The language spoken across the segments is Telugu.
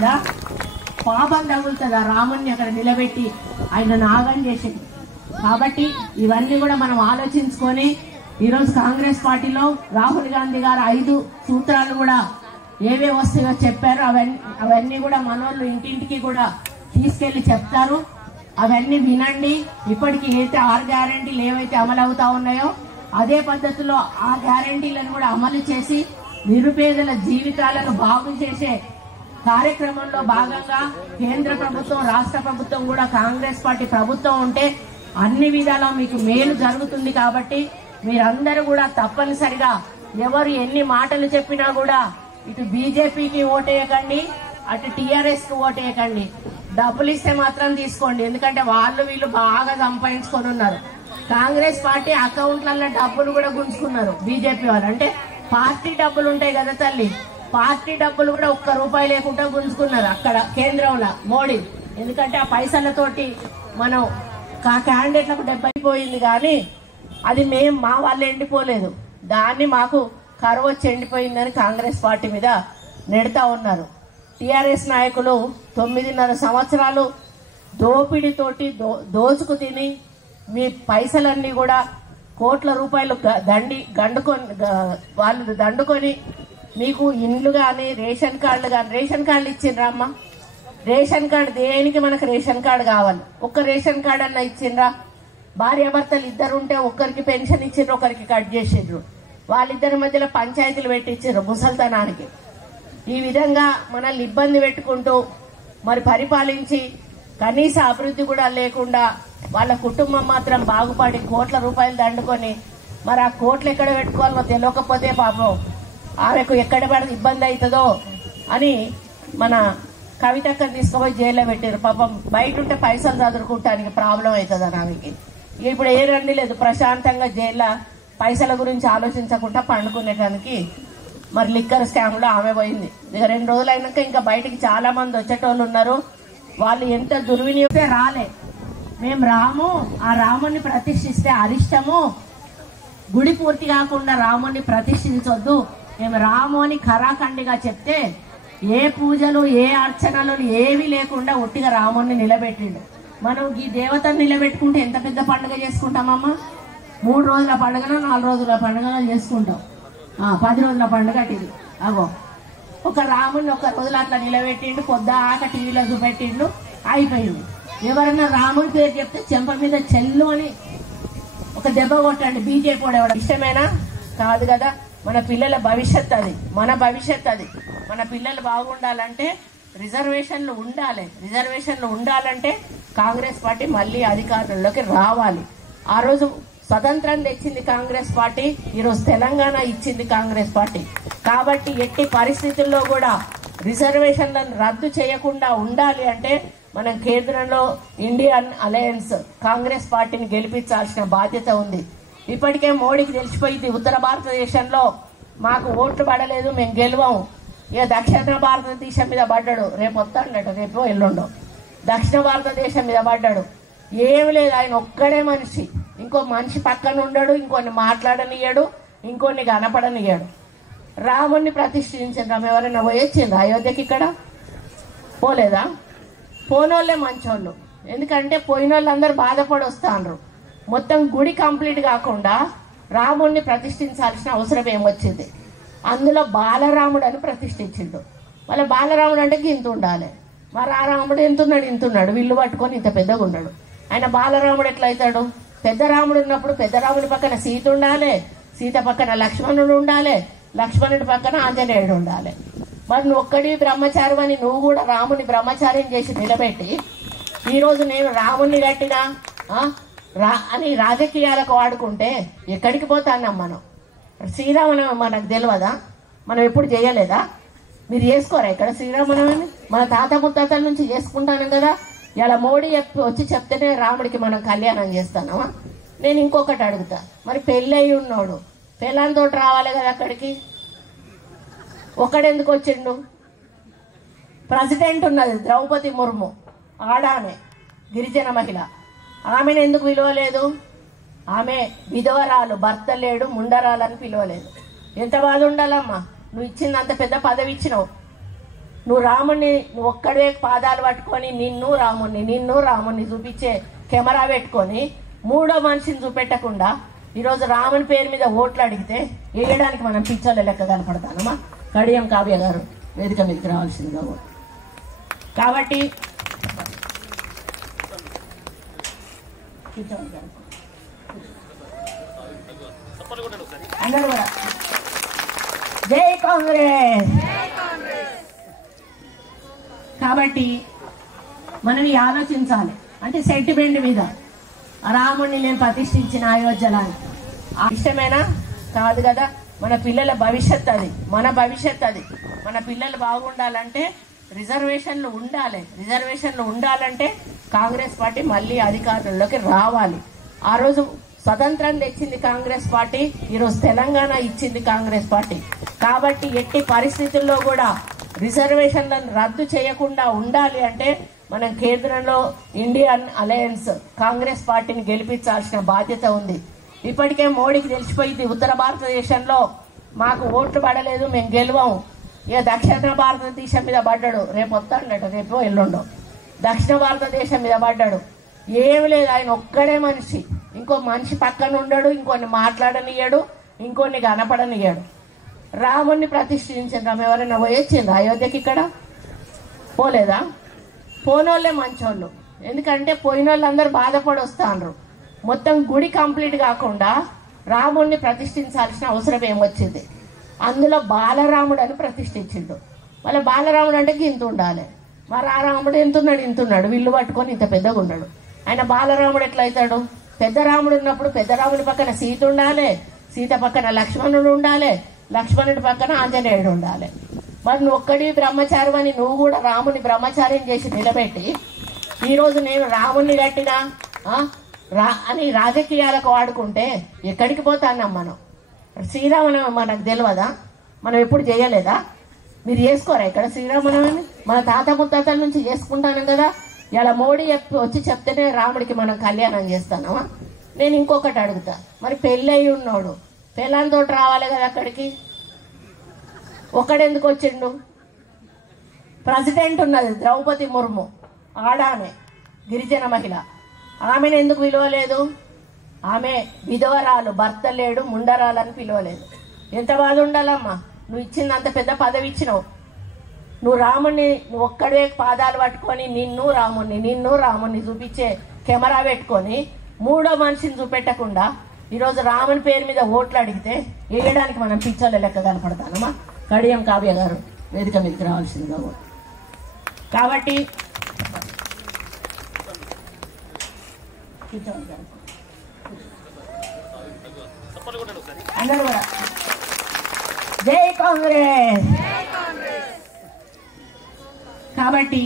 తగులుతుందా? పాపం తగులుతుందా? రాముణ్ణి అక్కడ నిలబెట్టి ఆయన నాగం చేసి. కాబట్టి ఇవన్నీ కూడా మనం ఆలోచించుకొని ఈరోజు కాంగ్రెస్ పార్టీలో రాహుల్ గాంధీ గారు 5 సూత్రాలు కూడా ఏవే వస్తాయో చెప్పారు. అవన్నీ కూడా మనోళ్ళు ఇంటింటికి కూడా తీసుకెళ్లి చెప్తారు. అవన్నీ వినండి. ఇప్పటికి అయితే 6 గ్యారెంటీలు ఏవైతే అమలు అవుతా ఉన్నాయో అదే పద్ధతిలో ఆ గ్యారెంటీలను కూడా అమలు చేసి నిరుపేదల జీవితాలను బాగు చేసే కార్యక్రమంలో భాగంగా కేంద్ర ప్రభుత్వం, రాష్ట్ర ప్రభుత్వం కూడా కాంగ్రెస్ పార్టీ ప్రభుత్వం ఉంటే అన్ని విధాలా మీకు మేలు జరుగుతుంది. కాబట్టి మీరందరూ కూడా తప్పనిసరిగా ఎవరు ఎన్ని మాటలు చెప్పినా కూడా ఇటు బీజేపీకి ఓటేయకండి, అటు టీఆర్ఎస్ కి ఓటేయకండి. డబ్బులు ఇస్తే మాత్రం తీసుకోండి. ఎందుకంటే వీళ్ళు బాగా సంపాదించుకొని ఉన్నారు. కాంగ్రెస్ పార్టీ అకౌంట్లలో డబ్బులు కూడా గుంజుకున్నారు బీజేపీ వాళ్ళు. అంటే పార్టీ డబ్బులు ఉంటాయి కదా తల్లి, పార్టీ డబ్బులు కూడా ₹1 లేకుండా గుంజుకున్నారు అక్కడ కేంద్రంలో మోడీ. ఎందుకంటే ఆ పైసలతోటి మనం క్యాండిడేట్లకు 70 పోయింది, కానీ అది మా వాళ్ళు ఎండిపోలేదు. దాన్ని మాకు కరువు వచ్చి ఎండిపోయిందని కాంగ్రెస్ పార్టీ మీద నెడతా ఉన్నారు. టీఆర్ఎస్ నాయకులు 9.5 సంవత్సరాలు దోపిడీతోటి దోచుకు తిని మీ పైసలన్నీ కూడా కోట్ల రూపాయలు వాళ్ళు దండుకొని మీకు ఇండ్లు కానీ రేషన్ కార్డులు ఇచ్చిండ్రా అమ్మ? రేషన్ కార్డు దేనికి? మనకు రేషన్ కార్డు కావాలి. ఒక్క రేషన్ కార్డు అన్న ఇచ్చిండ్రా? భార్యాభర్తలు 2 ఉంటే ఒకరికి పెన్షన్ ఇచ్చిండ్రు, ఒకరికి కట్ చేసిండ్రు. వాళ్ళిద్దరి మధ్యలో పంచాయతీలు పెట్టించారు ముసల్తనానికి. ఈ విధంగా మనల్ని ఇబ్బంది పెట్టుకుంటూ మరి పరిపాలించి కనీస అభివృద్ధి కూడా లేకుండా వాళ్ళ కుటుంబం మాత్రం బాగుపడి కోట్ల రూపాయలు దండుకొని మరి ఆ కోట్లు ఎక్కడ పెట్టుకోవాలో తెలియకపోతే పాపం ఆమెకు ఎక్కడ పడి ఇబ్బంది అవుతుందో అని మన కవితక్కని తీసుకుపోయి జైల్లో పెట్టారు. పాపం బయట ఉంటే పైసలు చదువుకుంటానికి ప్రాబ్లం అవుతుందని ఆమెకి. ఇప్పుడు ఏ రండి లేదు, ప్రశాంతంగా జైల్లో పైసల గురించి ఆలోచించకుండా పండుకునేటానికి మరి లిక్కర్ స్కామ్ లో ఆమె పోయింది. ఇక 2 రోజులు అయినాక ఇంకా బయటికి చాలా మంది వచ్చేటోళ్ళు ఉన్నారు. వాళ్ళు ఎంత దుర్వినియోగం రాలే. మేము రాము, ఆ రాముని ప్రతిష్ఠిస్తే అరిష్టము, గుడి పూర్తి కాకుండా రాముని ప్రతిష్ఠించొద్దు, మేము రాము అని ఖరాఖండిగా చెప్తే ఏ పూజలు ఏ అర్చనలు ఏవి లేకుండా ఒట్టిగా రాముని నిలబెట్టిండు. మనం ఈ దేవతను నిలబెట్టుకుంటే ఎంత పెద్ద పండుగ చేసుకుంటామమ్మా? 3 రోజుల పండుగను 4 రోజుల పండుగను చేసుకుంటాం. 10 రోజుల పండుగ ఇది. అగో ఒక రాముని 1 రోజులు అట్లా నిలబెట్టిండు, పొద్దాక టీవీలో చూపెట్టిండు, అయిపోయింది. ఎవరైనా రాముడి పేరు చెప్తే చెంప మీద చెల్లు అని ఒక దెబ్బ కొట్టండి. బీజేపీ వాడు ఇష్టమేనా? కాదు కదా. మన పిల్లల భవిష్యత్ అది, మన భవిష్యత్ అది. మన పిల్లలు బాగుండాలంటే రిజర్వేషన్లు ఉండాలంటే కాంగ్రెస్ పార్టీ మళ్ళీ అధికారంలోకి రావాలి. ఆ రోజు స్వతంత్రం తెచ్చింది కాంగ్రెస్ పార్టీ, ఈరోజు తెలంగాణ ఇచ్చింది కాంగ్రెస్ పార్టీ. కాబట్టి ఎట్టి పరిస్థితుల్లో కూడా రిజర్వేషన్లను రద్దు చేయకుండా ఉండాలి అంటే మనం కేంద్రంలో ఇండియన్ అలయన్స్ కాంగ్రెస్ పార్టీని గెలిపించాల్సిన బాధ్యత ఉంది. ఇప్పటికే మోడీకి తెలిసిపోయింది ఉత్తర భారతదేశంలో మాకు ఓట్లు పడలేదు, మేము గెలవము. ఇక దక్షిణ భారతదేశం మీద పడ్డాడు, రేపు వస్తాడట, రేపు ఎల్లుండో దక్షిణ భారతదేశం మీద పడ్డాడు. ఏమి లేదు, ఆయన ఒక్కడే మనిషి, ఇంకో మనిషి పక్కన ఉండడు, ఇంకొన్ని మాట్లాడనియ్యాడు, ఇంకొన్ని కనపడనియ్యాడు. రాముణ్ణి ప్రతిష్ఠించిన ఎవరైనా పోయొచ్చిండ్రు అయోధ్యకి? ఇక్కడ పోలేదా? పోనోళ్లే మంచోళ్ళు. ఎందుకంటే పోయిన వాళ్ళందరూ బాధపడి వస్తాండ్రు. మొత్తం గుడి కంప్లీట్ కాకుండా రాముణ్ణి ప్రతిష్ఠించాల్సిన అవసరం ఏమొచ్చింది? అందులో బాలరాముడు అని ప్రతిష్ఠించిండు. మళ్ళీ బాలరాముడు అంటే ఇంత ఉండాలి, మరి ఆ రాముడు ఇంతున్నాడు, విల్లు పట్టుకొని ఇంత పెద్దగా ఉన్నాడు. ఆయన బాలరాముడు ఎట్లయితాడు? పెద్ద రాముడు ఉన్నప్పుడు పెద్ద రాముడి పక్కన సీత ఉండాలి, సీత పక్కన లక్ష్మణుడు ఉండాలి, లక్ష్మణుడి పక్కన ఆంజనేయుడు ఉండాలి. మరి నువ్వు ఒక్కడి బ్రహ్మచారి అని నువ్వు కూడా రాముని బ్రహ్మచార్యం చేసి నిలబెట్టి ఈరోజు నేను రాముణ్ణి కట్టినా అని రాజకీయాలకు వాడుకుంటే ఎక్కడికి పోతాన్నాం మనం? శ్రీరామనవమి మనకు తెలియదా? మనం ఎప్పుడు చేయలేదా? మీరు చేసుకోరా ఇక్కడ శ్రీరామనవమి? మన తాత ముత్తాతల నుంచి చేసుకుంటాను కదా. ఇలా మోడీ వచ్చి చెప్తేనే రాముడికి మనం కళ్యాణం చేస్తానమా? నేను ఇంకొకటి అడుగుతా, మరి పెళ్ళి అయి ఉన్నాడు, పెళ్ళంతో రావాలి కదా అక్కడికి, ఒక్కడెందుకు వచ్చిండు? ప్రెసిడెంట్ ఉన్నది ద్రౌపది ముర్ము, ఆడామె గిరిజన మహిళ, ఆమెను ఎందుకు పిలవలేదు? ఆమె విధవరాలు, భర్త లేడు, ముండరాలని పిలవలేదు. ఎంత బాధ ఉండాలమ్మా? నువ్వు ఇచ్చింది అంత పెద్ద పదవి ఇచ్చినావు, నువ్వు రాముణ్ణి నువ్వు ఒక్కడే పాదాలు పట్టుకొని నిన్ను రాముణ్ణి చూపించే కెమెరా పెట్టుకొని మూడో మనిషిని చూపెట్టకుండా ఈరోజు రాముని పేరు మీద ఓట్లు అడిగితే వేయడానికి మనం పిచ్చోళ్ళ లెక్క కనపడతానమ్మా. కడియం కావ్య గారు వేదిక మీదకి రావాల్సిందిగా. కాబట్టి అందరూ కూడా జై కాంగ్రెస్. కాబట్టి మనం ఆలోచించాలి, అంటే సెంటిమెంట్ మీద రాముడిని నేను ప్రతిష్ఠించిన అయోధ్యలో ఇష్టమేనా కాదు కదా. మన పిల్లల భవిష్యత్ అది, మన భవిష్యత్ అది. మన పిల్లలు బాగుండాలంటే రిజర్వేషన్లు ఉండాలంటే కాంగ్రెస్ పార్టీ మళ్ళీ అధికారంలోకి రావాలి. ఆ రోజు స్వతంత్రం తెచ్చింది కాంగ్రెస్ పార్టీ, ఈరోజు తెలంగాణ ఇచ్చింది కాంగ్రెస్ పార్టీ. కాబట్టి ఎట్టి పరిస్థితుల్లో కూడా రిజర్వేషన్లను రద్దు చేయకుండా ఉండాలి అంటే మనం కేంద్రంలో ఇండియన్ అలయన్స్ కాంగ్రెస్ పార్టీని గెలిపించాల్సిన బాధ్యత ఉంది. ఇప్పటికే మోడీకి తెలిసిపోయింది, ఉత్తర భారతదేశంలో మాకు ఓట్లు పడలేదు, మేము గెలవము. ఇక దక్షిణ భారతదేశం మీద పడ్డాడు, రేపు వస్తాడట, రేపు ఎల్లుండో దక్షిణ భారతదేశం మీద పడ్డాడు. ఏమి లేదు, ఆయన ఒక్కడే మనిషి, ఇంకో మనిషి పక్కన ఉండడు, ఇంకొన్ని మాట్లాడనియ్యాడు, ఇంకొన్ని కనపడనియ్యాడు. రాముణ్ణి ప్రతిష్ఠించిన ఎవరైనా పోయొచ్చిండ్రు అయోధ్యకి? ఇక్కడ పోలేదా? పోనోళ్ళే మంచోళ్ళు, ఎందుకంటే పోయిన వాళ్ళందరూ బాధపడి వస్తాండ్రు. మొత్తం గుడి కంప్లీట్ కాకుండా రాముణ్ణి ప్రతిష్ఠించాల్సిన అవసరం ఏమొచ్చింది? అందులో బాలరాముడు అని ప్రతిష్ఠించిండు. మళ్ళీ బాలరాముడు అంటే ఇంత ఉండాలి, మరి ఆ రాముడు ఇంతున్నాడు, విల్లు పట్టుకొని ఇంత పెద్దగా ఉన్నాడు. ఆయన బాలరాముడు ఎట్లయితాడు? పెద్ద రాముడు ఉన్నప్పుడు పెద్ద రాముడి పక్కన సీత ఉండాలి, సీత పక్కన లక్ష్మణుడు ఉండాలి, లక్ష్మణుడి పక్కన ఆంజనేయుడు ఉండాలి. మరి నువ్వు ఒక్కడివి బ్రహ్మచారి అని నువ్వు కూడా రాముని బ్రహ్మచార్యం చేసి నిలబెట్టి ఈరోజు నేను రాముణ్ణి కట్టినా అని రాజకీయాలకు వాడుకుంటే ఎక్కడికి పోతాన్నాం మనం? శ్రీరామనవమి మనకు తెలియదా? మనం ఎప్పుడు చేయలేదా? మీరు చేసుకోరా ఇక్కడ శ్రీరామనవమి? మన తాత ముత్తాతల నుంచి చేసుకుంటాను కదా. ఇలా మోడీ వచ్చి చెప్తేనే రాముడికి మనం కళ్యాణం చేస్తానమా? నేను ఇంకొకటి అడుగుతా, మరి పెళ్ళి అయి ఉన్నాడు, పెళ్ళాంతో రావాలి కదా అక్కడికి, ఒక్కడెందుకు వచ్చిండు? ప్రెసిడెంట్ ఉన్నది ద్రౌపది ముర్ము, ఆడామె గిరిజన మహిళ, ఆమెను ఎందుకు పిలవలేదు? ఆమె విధవరాలు, భర్త లేడు, ముండరాలని పిలవలేదు. ఎంత బాధ ఉండాలమ్మా? నువ్వు ఇచ్చింది అంత పెద్ద పదవి ఇచ్చినావు, నువ్వు రాముణ్ణి నువ్వు ఒక్కడే పాదాలు పట్టుకొని నిన్ను రాముణ్ణి చూపించే కెమెరా పెట్టుకొని మూడో మనిషిని చూపెట్టకుండా ఈరోజు రాముని పేరు మీద ఓట్లు అడిగితే వేయడానికి మనం పిచ్చోళ్ళ లెక్క కనపడతానమ్మా. కడియం కావ్య గారు వేదిక మీదకి రావాల్సిందిగా. కాబట్టి అందరూ కూడా జై కాంగ్రెస్. కాబట్టి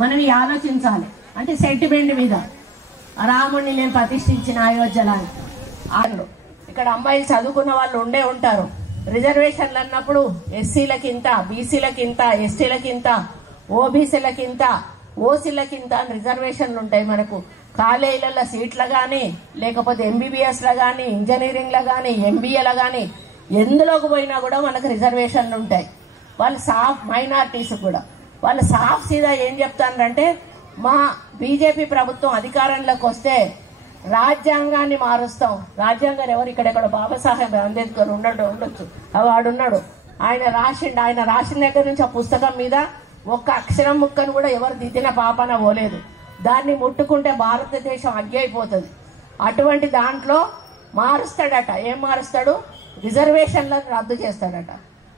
మనం ఆలోచించాలి, అంటే సెంటిమెంట్ మీద రాముడిని నేను ప్రతిష్ఠించిన అయోధ్యలో. ఇక్కడ అమ్మాయిలు చదువుకున్న వాళ్ళు ఉండే ఉంటారు. రిజర్వేషన్లు అన్నప్పుడు ఎస్సీలకి ఇంత, బీసీలకి ఇంత, ఎస్టీలకి ఇంత, ఓబీసీలకి ఇంత, ఓసీలకి ఇంత అని రిజర్వేషన్లు ఉంటాయి. మనకు కాలేజీలలో సీట్లు కానీ, లేకపోతే ఎంబీబీఎస్లో కానీ, ఇంజనీరింగ్లో కానీ, ఎంబీఏలో కానీ, ఎందులోకి పోయినా కూడా మనకు రిజర్వేషన్లు ఉంటాయి. వాళ్ళు సాఫ్ మైనార్టీస్ కూడా వాళ్ళు సాఫ్ సీదా ఏం చెప్తారంటే, మా బీజేపీ ప్రభుత్వం అధికారంలోకి వస్తే రాజ్యాంగాన్ని మారుస్తాం. రాజ్యాంగం ఎవరు? ఇక్కడెక్కడ బాబాసాహెబ్ అంబేద్కర్ ఉండొచ్చు, వాడున్నాడు. ఆయన రాసిన దగ్గర నుంచి ఆ పుస్తకం మీద ఒక్క అక్షరం ముక్కను కూడా ఎవరు దిద్దిన పాపన పోలేదు. దాన్ని ముట్టుకుంటే భారతదేశం అగ్గి అయిపోతుంది. అటువంటి దాంట్లో మారుస్తాడట. ఏం మారుస్తాడు? రిజర్వేషన్లను రద్దు చేస్తాడట.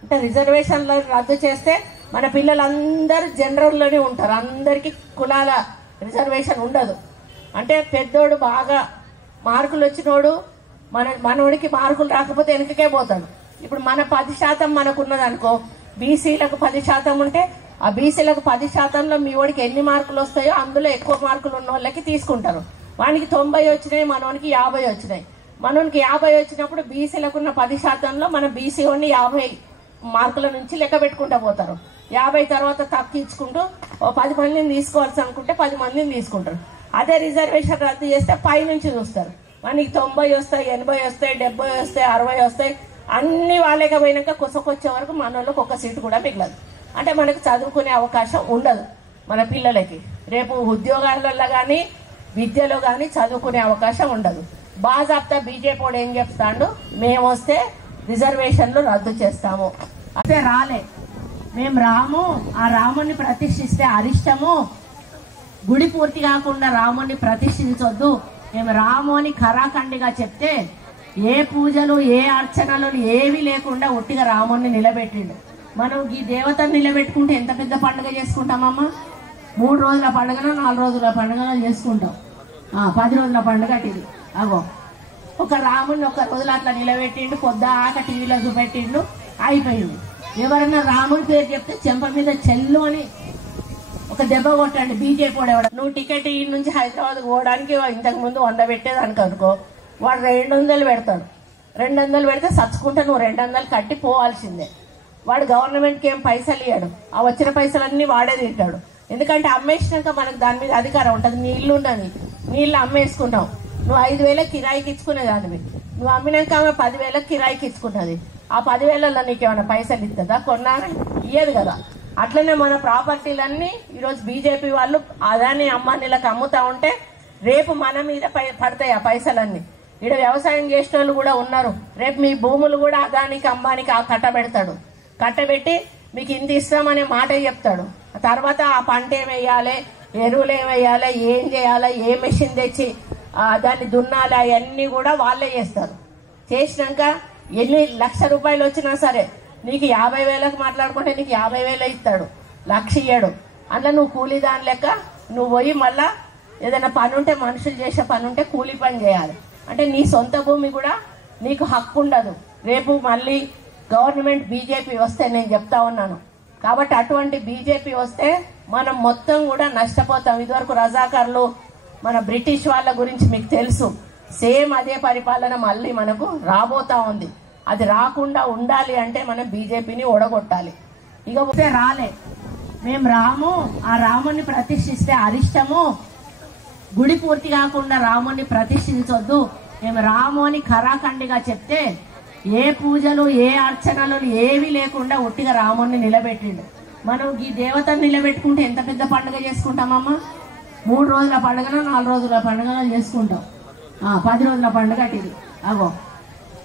అంటే రిజర్వేషన్లను రద్దు చేస్తే మన పిల్లలందరూ జనరల్లోనే ఉంటారు, అందరికీ కులాల రిజర్వేషన్ ఉండదు. అంటే పెద్దోడు బాగా మార్కులు వచ్చినోడు మనోడికి మార్కులు రాకపోతే వెనకకే పోతాడు. ఇప్పుడు మన 10% మనకున్నది అనుకో, బీసీలకు 10% ఉంటే ఆ బీసీలకు 10%లో మీ వాడికి ఎన్ని మార్కులు వస్తాయో అందులో ఎక్కువ మార్కులు ఉన్న వాళ్ళకి తీసుకుంటారు. వానికి 90 వచ్చినాయి, మనోనికి 50 వచ్చినాయి. మనోనికి 50 వచ్చినప్పుడు బీసీలకు ఉన్న 10%లో మన బీసీ వాడిని 50 మార్కుల నుంచి లెక్క పెట్టుకుంటూ పోతారు. 50 తర్వాత తగ్గించుకుంటూ 10 మందిని తీసుకోవాల్సి అనుకుంటే 10 మందిని తీసుకుంటారు. అదే రిజర్వేషన్ రద్దు చేస్తే పై నుంచి చూస్తారు. మనకి 90 వస్తాయి, 80 వస్తాయి, 70 వస్తాయి, 60 వస్తాయి. అన్ని వాళ్ళకి పోయినాక కొసకొచ్చే వరకు మన వాళ్ళకి ఒక్క సీటు కూడా మిగలదు. అంటే మనకు చదువుకునే అవకాశం ఉండదు. మన పిల్లలకి రేపు ఉద్యోగాలలో కానీ విద్యలో కానీ చదువుకునే అవకాశం ఉండదు. బాజాబ్తా బీజేపీ వాడు ఏం చెప్తాడు, మేము వస్తే రిజర్వేషన్లు రద్దు చేస్తాము. అయితే రాలే, మేము రాము, ఆ రాముని ప్రతిష్ఠిస్తే అరిష్టము, గుడి పూర్తి కాకుండా రాముని ప్రతిష్ఠించొద్దు, మేము రాము అని ఖరాఖండిగా చెప్తే ఏ పూజలు ఏ అర్చనలు ఏవి లేకుండా ఒట్టిగా రాముని నిలబెట్టిండు. మనం ఈ దేవతను నిలబెట్టుకుంటే ఎంత పెద్ద పండుగ చేసుకుంటామమ్మా? 3 రోజుల పండుగను 4 రోజుల పండుగను చేసుకుంటాం. 10 రోజుల పండుగ ఇది. అగో ఒక రాముని ఒక రోజులు అట్లా నిలబెట్టిండు, పొద్దాక టీవీలో చూపెట్టిండు, అయిపోయింది. ఎవరైనా రాముని పేరు చెప్తే చెంప మీద చెల్లు అని ఒక దెబ్బ కొట్టండి. బీజేపీ వాడు ఎవడ, నువ్వు టికెట్ ఈ నుంచి హైదరాబాద్ పోవడానికి ఇంతకు ముందు 100 పెట్టేదానికి అనుకో, వాడు 200 పెడతాడు. 200 పెడితే సచ్చుకుంటే నువ్వు 200 కట్టి పోవాల్సిందే. వాడు గవర్నమెంట్కి ఏం పైసలు ఇవ్వడు, ఆ వచ్చిన పైసలన్నీ వాడే తింటాడు. ఎందుకంటే అమ్మేసినాక మనకు దాని మీద అధికారం ఉంటుంది. నీ ఇల్లు ఉన్నది, నీ ఇల్లు అమ్మేసుకున్నావు, నువ్వు 5,000 కిరాయికి ఇచ్చుకునేదానివి, నువ్వు అమ్మినాక ఆమె 10,000 కిరాయికి ఇచ్చుకున్నది. ఆ 10,000లో నీకేమైనా పైసలు ఇస్తుందా? కొన్నా ఇయ్యదు కదా. అట్లనే మన ప్రాపర్టీలన్నీ ఈరోజు బీజేపీ వాళ్ళు అదాని అంబానీలకు అమ్ముతా ఉంటే రేపు మన మీద పడతాయి ఆ పైసలన్నీ. ఇక్కడ వ్యవసాయం చేసే వాళ్ళు కూడా ఉన్నారు. రేపు మీ భూములు కూడా అదానికి అంబానికి కట్టబెడతాడు. కట్టబెట్టి మీకు ఇంత ఇస్తామనే మాట చెప్తాడు. తర్వాత ఆ పంట ఏమేయాలి, ఎరువులు ఏమేయాలి, ఏం చేయాలి, ఏ మెషిన్ తెచ్చి దాన్ని దున్నాలి, అవన్నీ కూడా వాళ్ళే చేస్తారు. చేసినాక ఎన్ని లక్ష రూపాయలు వచ్చినా సరే నీకు 50,000కు మాట్లాడుకుంటే నీకు 50,000 ఇస్తాడు, 1,00,000 ఇయ్యాడు. అందులో నువ్వు కూలీ దాని లెక్క నువ్వు పోయి మళ్ళా ఏదైనా పని ఉంటే, మనుషులు చేసే పని ఉంటే కూలీ పని చేయాలి. అంటే నీ సొంత భూమి కూడా నీకు హక్కు ఉండదు. రేపు మళ్ళీ గవర్నమెంట్ బీజేపీ వస్తే నేను చెప్తా ఉన్నాను. కాబట్టి అటువంటి బీజేపీ వస్తే మనం మొత్తం కూడా నష్టపోతాం. ఇదివరకు రజాకారులు మన బ్రిటిష్ వాళ్ళ గురించి మీకు తెలుసు. సేమ్ అదే పరిపాలన మళ్ళీ మనకు రాబోతా ఉంది. అది రాకుండా ఉండాలి అంటే మనం బీజేపీని ఓడగొట్టాలి. ఇకపోతే రాలే, మేము రాము, ఆ రాముని ప్రతిష్ఠిస్తే అరిష్టము, గుడి పూర్తి కాకుండా రాముని ప్రతిష్ఠించొద్దు, మేము రాము అని ఖరాఖండిగా చెప్తే ఏ పూజలు ఏ అర్చనలు ఏవి లేకుండా ఒట్టిగా రాముని నిలబెట్టిండు. మనం ఈ దేవతను నిలబెట్టుకుంటే ఎంత పెద్ద పండుగ చేసుకుంటామమ్మా? 3 రోజుల పండుగను 4 రోజుల పండుగను చేసుకుంటాం. 10 రోజుల పండుగ ఇది. అగో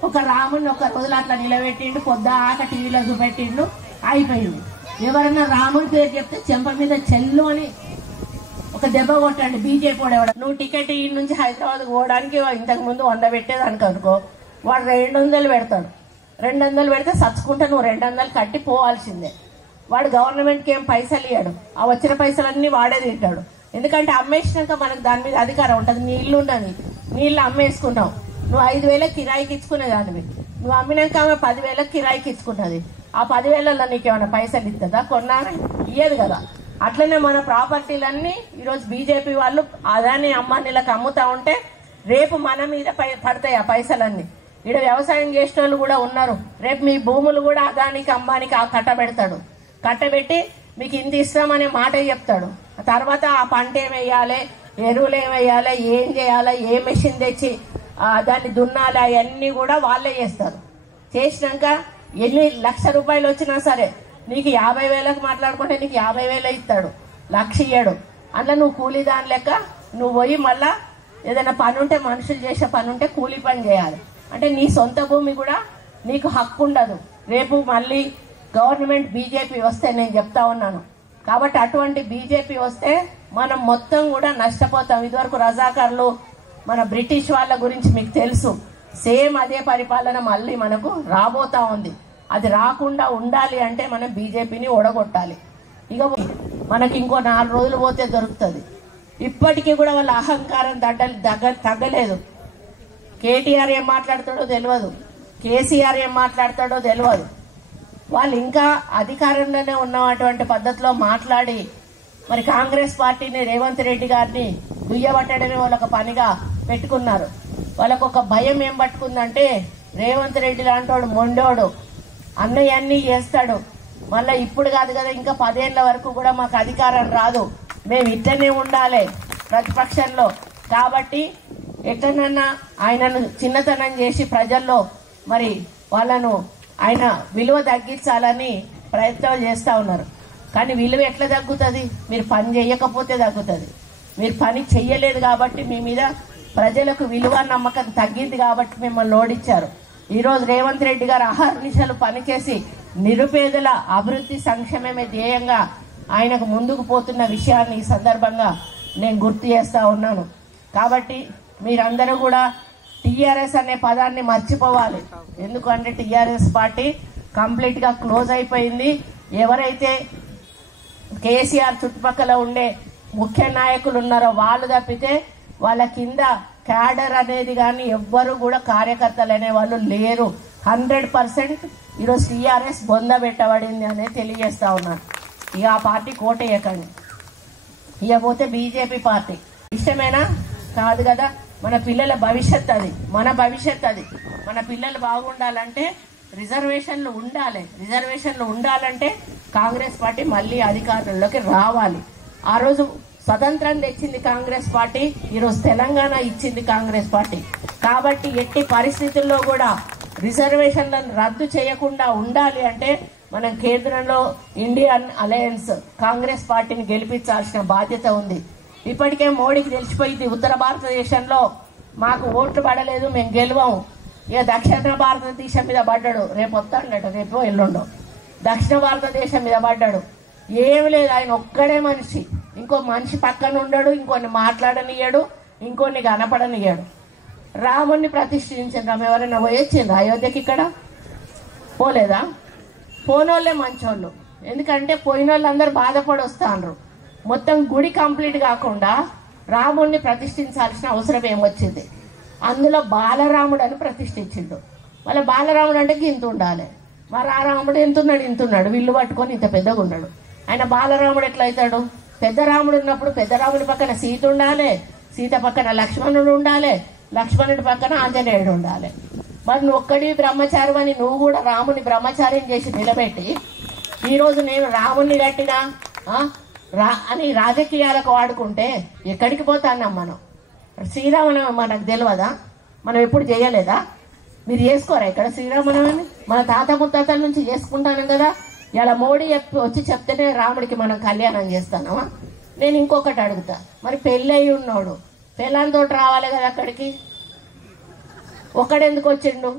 ఒక రాముని ఒక రోజులు అట్లా నిలబెట్టిండు, పొద్దాక టీవీలో చూపెట్టిండు, అయిపోయింది. ఎవరైనా రాముని పేరు చెప్తే చెంప మీద చెల్లు అని ఒక దెబ్బ కొట్టండి. బీజేపీ వాడు ఎవడ, నువ్వు టికెట్ ఈ నుంచి హైదరాబాద్ పోవడానికి ఇంతకు ముందు 100 పెట్టేదానికి అనుకో, వాడు 200 పెడతాడు. 200 పెడితే సచ్చుకుంటే నువ్వు 200 కట్టి పోవాల్సిందే. వాడు గవర్నమెంట్కి ఏం పైసలు ఇవ్వడు, ఆ వచ్చిన పైసలన్నీ వాడే తింటాడు. ఎందుకంటే అమ్మేసినాక మనకు దాని మీద అధికారం ఉంటుంది. నీ ఇల్లు ఉన్నది, నీ ఇల్లు అమ్మేసుకున్నావు, నువ్వు 5,000 కిరాయికి ఇచ్చుకునేదానివి, నువ్వు అమ్మినాక ఆమె 10,000 కిరాయికి ఇచ్చుకున్నది. ఆ 10,000లో నీకేమైనా పైసలు ఇస్తుందా? కొన్నా ఇయ్యదు కదా. అట్లనే మన ప్రాపర్టీలన్నీ ఈరోజు బీజేపీ వాళ్ళు అదాని అంబానీలకు అమ్ముతా ఉంటే రేపు మన మీద పడతాయి ఆ పైసలన్నీ. ఇక్కడ వ్యవసాయం చేసే వాళ్ళు కూడా ఉన్నారు. రేపు మీ భూములు కూడా అదానికి అంబానికి కట్టబెడతాడు. కట్టబెట్టి మీకు ఇంత ఇస్తామనే మాట చెప్తాడు. తర్వాత ఆ పంట ఏమేయాలి, ఎరువులు ఏమేయాలి, ఏం చేయాలి, ఏ మెషిన్ తెచ్చి దాన్ని దున్నాలి, అవన్నీ కూడా వాళ్ళే చేస్తారు. చేసినాక ఎన్ని లక్ష రూపాయలు వచ్చినా సరే నీకు 50,000కు మాట్లాడుకుంటే నీకు 50,000 ఇస్తాడు, 1,00,000 ఇయ్యాడు. అందులో నువ్వు కూలీ దాని లెక్క నువ్వు పోయి మళ్ళా ఏదైనా పని ఉంటే, మనుషులు చేసే పని ఉంటే కూలీ పని చేయాలి. అంటే నీ సొంత భూమి కూడా నీకు హక్కు ఉండదు. రేపు మళ్ళీ గవర్నమెంట్ బీజేపీ వస్తే నేను చెప్తా ఉన్నాను. కాబట్టి అటువంటి బీజేపీ వస్తే మనం మొత్తం కూడా నష్టపోతాం. ఇదివరకు రజాకారులు మన బ్రిటిష్ వాళ్ళ గురించి మీకు తెలుసు. సేమ్ అదే పరిపాలన మళ్ళీ మనకు రాబోతా ఉంది. అది రాకుండా ఉండాలి అంటే మనం బీజేపీని ఓడగొట్టాలి. ఇక మనకి ఇంకో 4 రోజులు పోతే దొరుకుతుంది. ఇప్పటికీ కూడా వాళ్ళ అహంకారం తగ్గలేదు. కేటీఆర్ ఏం మాట్లాడతాడో తెలియదు, కేసీఆర్ ఏం మాట్లాడతాడో తెలియదు. వాళ్ళు ఇంకా అధికారంలోనే ఉన్నటువంటి పద్ధతిలో మాట్లాడి మరి కాంగ్రెస్ పార్టీని, రేవంత్ రెడ్డి గారిని దుయ్యబట్టడమే వాళ్ళొక పనిగా పెట్టుకున్నారు. వాళ్ళకు ఒక భయం ఏం పట్టుకుందంటే, రేవంత్ రెడ్డి లాంటోడు మొండోడు, అన్నయ్య అన్నీ చేస్తాడు, మళ్ళీ ఇప్పుడు కాదు కదా ఇంకా 10 ఏళ్ల వరకు కూడా మాకు అధికారం రాదు, మేము ఇట్లనే ఉండాలి ప్రతిపక్షంలో. కాబట్టి ఎట్లనన్నా ఆయనను చిన్నతనం చేసి ప్రజల్లో మరి వాళ్ళను ఆయన విలువ తగ్గించాలని ప్రయత్నాలు చేస్తూ ఉన్నారు. కానీ విలువ ఎట్లా తగ్గుతుంది? మీరు పని చేయకపోతే తగ్గుతుంది. మీరు పని చెయ్యలేదు కాబట్టి మీ మీద ప్రజలకు విలువ నమ్మకం తగ్గింది కాబట్టి మిమ్మల్ని ఓడించారు. ఈరోజు రేవంత్ రెడ్డి గారు అహర్నిశలు పనిచేసి నిరుపేదల అభివృద్ధి సంక్షేమమే ధ్యేయంగా ఆయనకు ముందుకు పోతున్న విషయాన్ని ఈ సందర్భంగా నేను గుర్తు చేస్తా ఉన్నాను. కాబట్టి మీరందరూ కూడా టీఆర్ఎస్ అనే పదాన్ని మర్చిపోవాలి. ఎందుకంటే టీఆర్ఎస్ పార్టీ కంప్లీట్గా క్లోజ్ అయిపోయింది. ఎవరైతే కేసీఆర్ చుట్టుపక్కల ఉండే ముఖ్య నాయకులు ఉన్నారో వాళ్ళు తప్పితే వాళ్ళ కింద క్యాడర్ అనేది కానీ ఎవ్వరు కూడా కార్యకర్తలు అనేవాళ్ళు లేరు. 100% ఈరోజు టీఆర్ఎస్ బొందబెట్టబడింది అనేది తెలియజేస్తా ఉన్నాను. ఇక ఆ పార్టీ కోటేయకండి. ఇకపోతే బీజేపీ పార్టీ ఇష్టమేనా? కాదు కదా. మన పిల్లల భవిష్యత్ అది, మన భవిష్యత్ అది. మన పిల్లలు బాగుండాలంటే రిజర్వేషన్లు ఉండాలి. రిజర్వేషన్లు ఉండాలంటే కాంగ్రెస్ పార్టీ మళ్ళీ అధికారంలోకి రావాలి. ఆ రోజు స్వతంత్రం తెచ్చింది కాంగ్రెస్ పార్టీ, ఈరోజు తెలంగాణ ఇచ్చింది కాంగ్రెస్ పార్టీ. కాబట్టి ఎట్టి పరిస్థితుల్లో కూడా రిజర్వేషన్లను రద్దు చేయకుండా ఉండాలి అంటే మనం కేంద్రంలో ఇండియన్ అలయన్స్ కాంగ్రెస్ పార్టీని గెలిపించాల్సిన బాధ్యత ఉంది. ఇప్పటికే మోడీకి తెలిసిపోయింది ఉత్తర భారతదేశంలో మాకు ఓట్లు పడలేదు, మేము గెలవము. ఇక దక్షిణ భారతదేశం మీద పడ్డాడు. రేపు వస్తాడట, రేపు ఎల్లుండో దక్షిణ భారతదేశం మీద పడ్డాడు. ఏమి లేదు, ఆయన ఒక్కడే మనిషి. ఇంకో మనిషి పక్కన ఉండడు, ఇంకొన్ని మాట్లాడనియ్యాడు, ఇంకొన్ని కనపడనియ్యాడు. రాముణ్ణి ప్రతిష్ఠించిన ఎవరైనా పోయొచ్చిండ్రు అయోధ్యకి? ఇక్కడ పోలేదా? పోనోళ్ళే మంచోళ్ళు. ఎందుకంటే పోయిన వాళ్ళందరూ బాధపడి వస్తాండ్రు. మొత్తం గుడి కంప్లీట్ కాకుండా రాముణ్ణి ప్రతిష్ఠించాల్సిన అవసరం ఏమొచ్చింది? అందులో బాలరాముడు అని ప్రతిష్ఠించిండు. మళ్ళీ బాలరాముడు అంటే ఇంత ఉండాలి. మరి ఆ రాముడు ఇంతున్నాడు, విల్లు పట్టుకొని ఇంత పెద్దగా ఉన్నాడు. ఆయన బాలరాముడు ఎట్లా అవుతాడు? పెద్ద రాముడు ఉన్నప్పుడు పెద్ద రాముడి పక్కన సీత ఉండాలి, సీత పక్కన లక్ష్మణుడు ఉండాలి, లక్ష్మణుడి పక్కన ఆంజనేయుడు ఉండాలి. మరి నువ్వు ఒక్కడి బ్రహ్మచారి అని నువ్వు కూడా రాముని బ్రహ్మచార్యం చేసి నిలబెట్టి ఈరోజు నేను రాముణ్ణి కట్టినా అని రాజకీయాలకు వాడుకుంటే ఎక్కడికి పోతాన్నాం మనం? శ్రీరామనవమి మనకు తెలియదా? మనం ఎప్పుడు చేయలేదా? మీరు చేసుకోరా ఇక్కడ శ్రీరామనవమి? మన తాత ముత్తాతల నుంచి చేసుకుంటాను కదా. ఇలా మోడీ వచ్చి చెప్తేనే రాముడికి మనం కళ్యాణం చేస్తానమా? నేను ఇంకొకటి అడుగుతా, మరి పెళ్ళి అయి ఉన్నాడు, పెళ్ళంతో రావాలి కదా అక్కడికి. ఒక్కడెందుకు వచ్చిండు?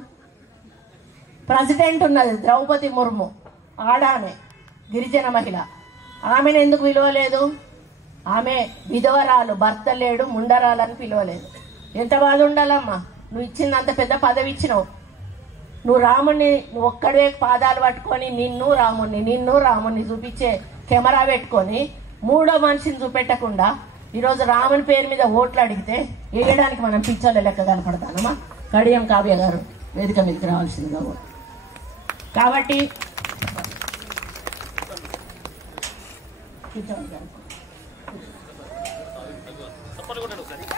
ప్రెసిడెంట్ ఉన్నది ద్రౌపది ముర్ము, ఆడామె గిరిజన మహిళ. ఆమెను ఎందుకు పిలవలేదు? ఆమె విధవరాలు, భర్త లేడు, ముండరాలని పిలవలేదు. ఎంత బాధ ఉండాలమ్మా? నువ్వు ఇచ్చింది అంత పెద్ద పదవి ఇచ్చినావు. నువ్వు రాముణ్ణి నువ్వు ఒక్కడే పాదాలు పట్టుకొని నిన్ను రాముణ్ణి చూపించే కెమెరా పెట్టుకొని మూడో మనిషిని చూపెట్టకుండా ఈరోజు రాముని పేరు మీద ఓట్లు అడిగితే వేయడానికి మనం పిచ్చోళ్ళ లెక్క కనపడతానమ్మా? కడియం కావ్య గారు వేదిక మీదకి రావాల్సిందిగా. కాబట్టి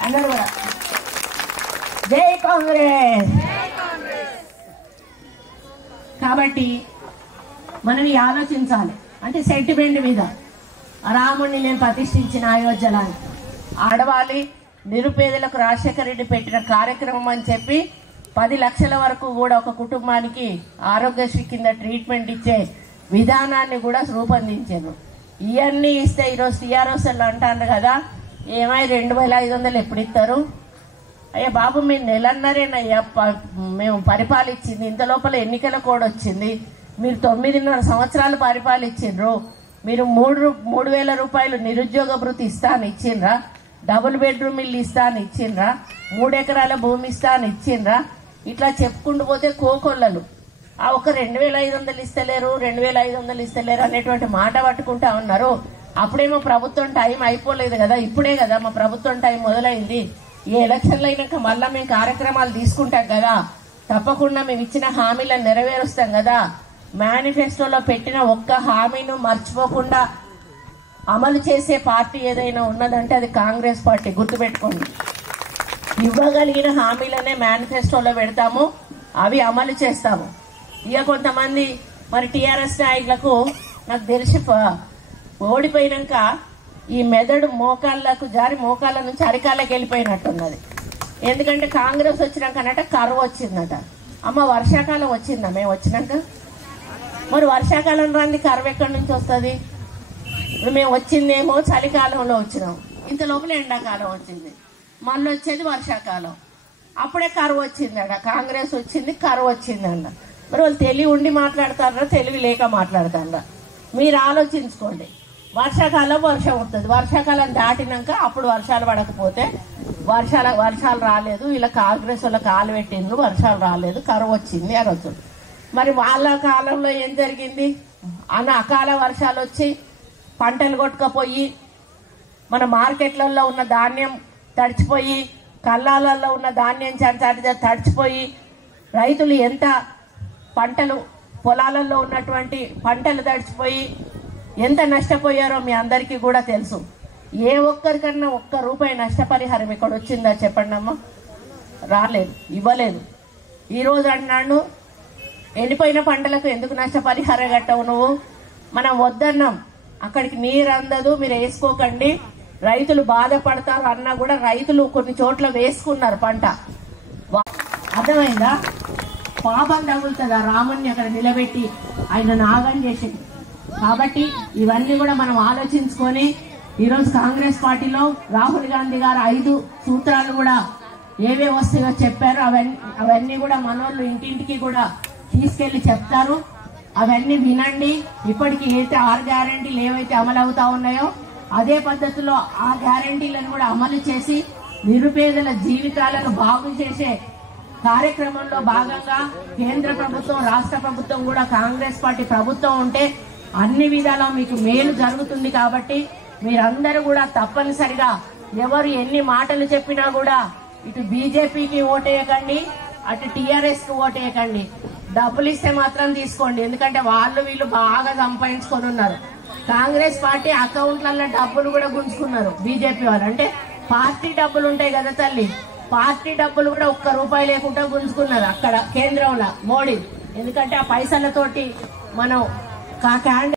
అందరూ కూడా జై కాంగ్రెస్. కాబట్టి మనం ఆలోచించాలి. అంటే సెంటిమెంట్ మీద రాముడిని నేను ప్రతిష్ఠించిన అయోధ్యలో ఆడవాలి. నిరుపేదలకు రాజశేఖర రెడ్డి పెట్టిన కార్యక్రమం అని చెప్పి 10 లక్షల వరకు కూడా ఒక కుటుంబానికి ఆరోగ్యశ్రీ కింద ట్రీట్మెంట్ ఇచ్చే విధానాన్ని కూడా రూపొందించారు. ఇవన్నీ ఇస్తే ఈరోజు టీఆర్ఎస్ అంటారు కదా, ఏమై 2500 ఎప్పుడు ఇస్తారు? అయ్యా బాబు, మీరు నెలన్నరేనయ్యా మేము పరిపాలించింది. ఇంత లోపల ఎన్నికల కోడ్ వచ్చింది. మీరు 9.5 సంవత్సరాలు పరిపాలించిండ్రు. మీరు 3,000 రూపాయలు నిరుద్యోగ భృతి ఇస్తా అని ఇచ్చిండ్రా? డబుల్ బెడ్రూమ్ ఇల్లు ఇస్తా అని ఇచ్చిండ్రా? 3 ఎకరాల భూమి ఇస్తా అని ఇచ్చిండ్రా? ఇట్లా చెప్పుకుంటూ పోతే కోకొల్లలు. ఆ ఒక 2,500 ఇస్తలేరు, 2,500 ఇస్తలేరు అనేటువంటి మాట పట్టుకుంటా ఉన్నారు. అప్పుడేమో ప్రభుత్వం టైం అయిపోలేదు కదా, ఇప్పుడే కదా మా ప్రభుత్వం టైం మొదలైంది. ఈ ఎలక్షన్లు అయినాక మళ్ళా మేము కార్యక్రమాలు తీసుకుంటాం కదా, తప్పకుండా మేము ఇచ్చిన హామీలను నెరవేరుస్తాం కదా. మేనిఫెస్టోలో పెట్టిన ఒక్క హామీను మర్చిపోకుండా అమలు చేసే పార్టీ ఏదైనా ఉన్నదంటే అది కాంగ్రెస్ పార్టీ. గుర్తుపెట్టుకోండి, ఇవ్వగలిగిన హామీలనే మేనిఫెస్టోలో పెడతాము, అవి అమలు చేస్తాము. ఇక కొంతమంది మరి టీఆర్ఎస్ నాయకులకు నాకు తెలిసి ఓడిపోయినాక ఈ మెదడు మోకాళ్ళకు జారి మోకాళ్ళ నుంచి అరికాళ్ళకి వెళ్ళిపోయినట్టున్నది. ఎందుకంటే కాంగ్రెస్ వచ్చినాకనట కరువు వచ్చిందట. అమ్మ వర్షాకాలం వచ్చిందా మేము వచ్చినాక? మరి వర్షాకాలం రాంది కరువు ఎక్కడి నుంచి వస్తుంది? ఇప్పుడు మేము వచ్చిందేమో చలికాలంలో వచ్చినాం, ఇంత లోపల ఎండాకాలం వచ్చింది, మళ్ళీ వచ్చేది వర్షాకాలం. అప్పుడే కరువు వచ్చిందట, కాంగ్రెస్ వచ్చింది కరువు వచ్చిందంట. మరి వాళ్ళు తెలివి ఉండి మాట్లాడతారా, తెలివి లేక మాట్లాడతారా? మీరు ఆలోచించుకోండి. వర్షాకాలం వర్షం వస్తుంది, వర్షాకాలం దాటినాక అప్పుడు వర్షాలు పడకపోతే వర్షాలు రాలేదు, వీళ్ళ కాంగ్రెస్ వాళ్ళ కాలు పెట్టిండ్రు, వర్షాలు రాలేదు, కరువు వచ్చింది అనొచ్చు. మరి వాళ్ళ కాలంలో ఏం జరిగింది? అకాల వర్షాలు వచ్చి పంటలు కొట్టుకపోయి మన మార్కెట్లలో ఉన్న ధాన్యం తడిచిపోయి, కళ్ళాలలో ఉన్న ధాన్యం తడిచిపోయి, రైతులు ఎంత పంటలు పొలాలలో ఉన్నటువంటి పంటలు తడిచిపోయి ఎంత నష్టపోయారో మీ అందరికీ కూడా తెలుసు. ఏ ఒక్కరికన్నా ఒక్క రూపాయి నష్టపరిహారం ఇక్కడ వచ్చిందా చెప్పండి అమ్మా? రాలేదు, ఇవ్వలేదు. ఈరోజు అన్నాడు ఎండిపోయిన పంటలకు ఎందుకు నష్టపరిహారం కట్టవు నువ్వు? మనం వద్దన్నాం, అక్కడికి నీరు అందదు, మీరు వేసుకోకండి, రైతులు బాధపడతారు అన్నా కూడా రైతులు కొన్ని చోట్ల వేసుకున్నారు పంట. అర్థమైందా? పాపం తగులుతుందా రాముణ్ణి అక్కడ నిలబెట్టి ఆయన నాగం చేసి? కాబట్టి ఇవన్నీ కూడా మనం ఆలోచించుకొని ఈరోజు కాంగ్రెస్ పార్టీలో రాహుల్ గాంధీ గారు 5 సూత్రాలు కూడా ఏవే వస్తాయో చెప్పారు. అవన్నీ కూడా మనోళ్ళు ఇంటింటికి కూడా తీసుకెళ్లి చెప్తారు. అవన్నీ వినండి. ఇప్పటికి అయితే 6 గ్యారెంటీలు ఏవైతే అమలు అవుతా ఉన్నాయో అదే పద్ధతిలో ఆ గ్యారెంటీలను కూడా అమలు చేసి నిరుపేదల జీవితాలను బాగు చేసే కార్యక్రమంలో భాగంగా కేంద్ర ప్రభుత్వం, రాష్ట్ర ప్రభుత్వం కూడా కాంగ్రెస్ పార్టీ ప్రభుత్వం ఉంటే అన్ని విధాలా మీకు మేలు జరుగుతుంది. కాబట్టి మీరందరూ కూడా తప్పనిసరిగా ఎవరు ఎన్ని మాటలు చెప్పినా కూడా ఇటు బీజేపీకి ఓటేయకండి, అటు టీఆర్ఎస్ కి ఓటేయకండి. డబ్బులు ఇస్తే మాత్రం తీసుకోండి, ఎందుకంటే వీళ్ళు బాగా సంపాదించుకొని ఉన్నారు. కాంగ్రెస్ పార్టీ అకౌంట్లలో డబ్బులు కూడా గుంజుకున్నారు బీజేపీ వాళ్ళు. అంటే పార్టీ డబ్బులు ఉంటాయి కదా తల్లి, పార్టీ డబ్బులు కూడా ఒక్క రూపాయి లేకుండా గుంజుకున్నారు అక్కడ కేంద్రంలో మోడీ. ఎందుకంటే ఆ పైసలతోటి మనం